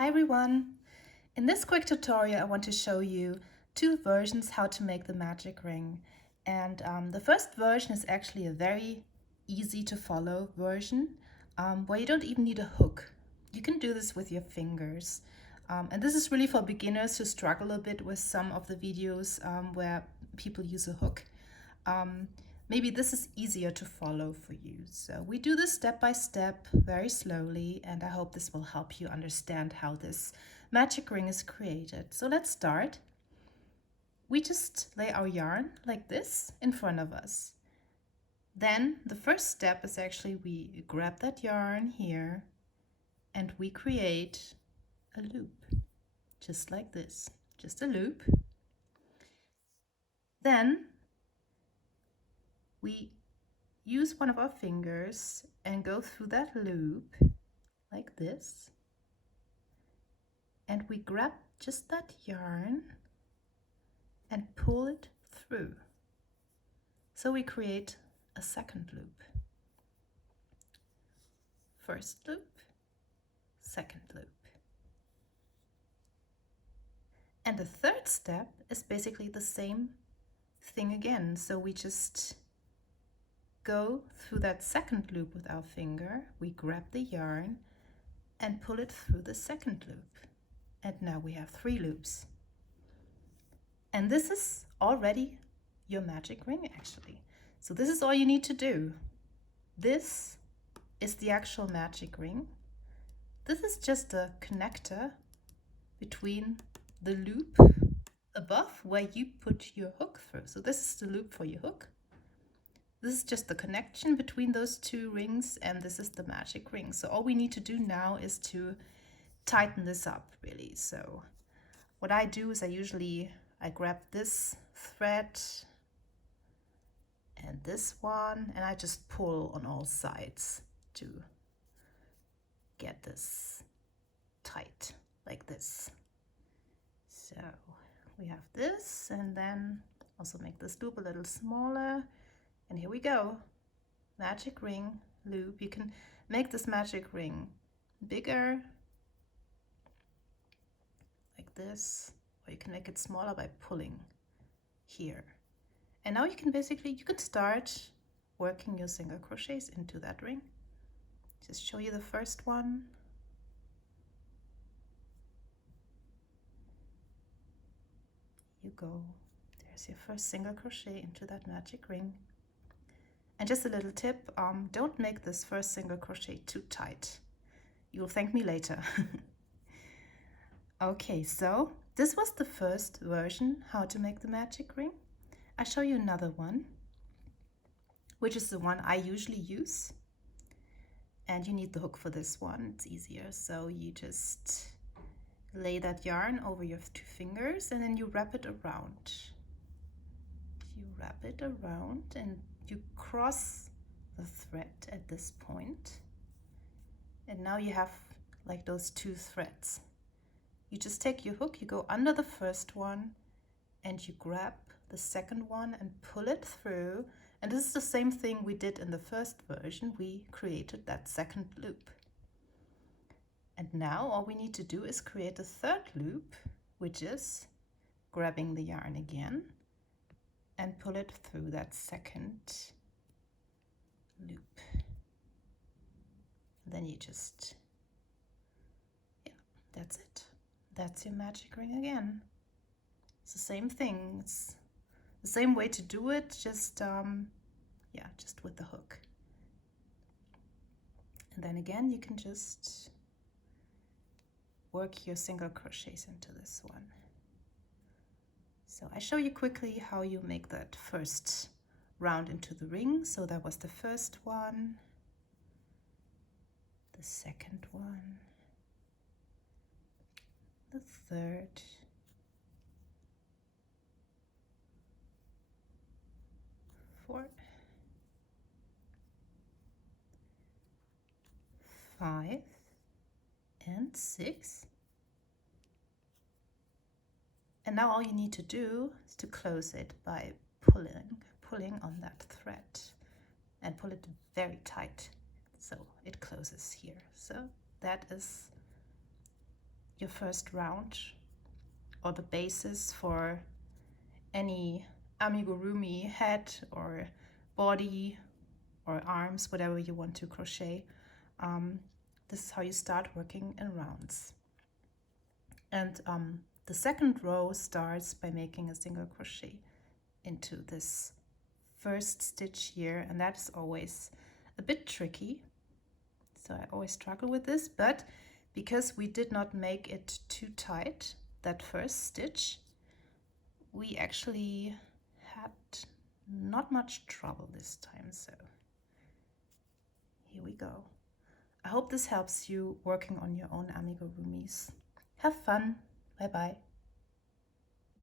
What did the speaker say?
Hi everyone! In this quick tutorial I want to show you two versions how to make the magic ring. And the first version is actually a very easy to follow version where you don't even need a hook. You can do this with your fingers. And this is really for beginners who struggle a bit with some of the videos where people use a hook. Maybe this is easier to follow for you. So we do this step by step, very slowly, and I hope this will help you understand how this magic ring is created. So let's start. We just lay our yarn like this in front of us. Then the first step is actually we grab that yarn here and we create a loop, just like this, just a loop. Then we use one of our fingers and go through that loop like this, and we grab just that yarn and pull it through. So we create a second loop. First loop, second loop. And the third step is basically the same thing again. So we just go through that second loop with our finger, we grab the yarn and pull it through the second loop. And now we have 3 loops. And this is already your magic ring actually. So this is all you need to do. This is the actual magic ring. This is just a connector between the loop above where you put your hook through. So this is the loop for your hook. This is just the connection between those 2 rings, and this is the magic ring. So all we need to do now is to tighten this up really. So what I do is I grab this thread and this one, and I just pull on all sides to get this tight like this. So we have this, and then also make this loop a little smaller, and here we go. Magic ring loop. You can make this magic ring bigger like this, or you can make it smaller by pulling here. And now you can start working your single crochets into that ring. Just show you the first one. You go. There's your first single crochet into that magic ring. And just a little tip, don't make this first single crochet too tight. You'll thank me later. Okay, so this was the first version, how to make the magic ring. I'll show you another one, which is the one I usually use. And you need the hook for this one, it's easier. So you just lay that yarn over your 2 fingers and then you wrap it around. You wrap it around and you cross the thread at this point. And now you have like those 2 threads. You just take your hook, you go under the first one and you grab the second one and pull it through. And this is the same thing we did in the first version. We created that second loop. And now all we need to do is create a third loop, which is grabbing the yarn again and pull it through that second loop. And then you just, yeah, that's it. That's your magic ring again. It's the same thing. It's the same way to do it, just with the hook. And then again, you can just work your single crochets into this one. So I show you quickly how you make that first round into the ring. So that was the first one, the second one, the third, fourth, 5, and 6. And now all you need to do is to close it by pulling on that thread and pull it very tight so it closes here. So that is your first round or the basis for any amigurumi head or body or arms, whatever you want to crochet. This is how you start working in rounds. And the second row starts by making a single crochet into this first stitch here, and that is always a bit tricky. So I always struggle with this, but because we did not make it too tight, that first stitch, we actually had not much trouble this time. So here we go. I hope this helps you working on your own amigurumis. Have fun. Bye bye.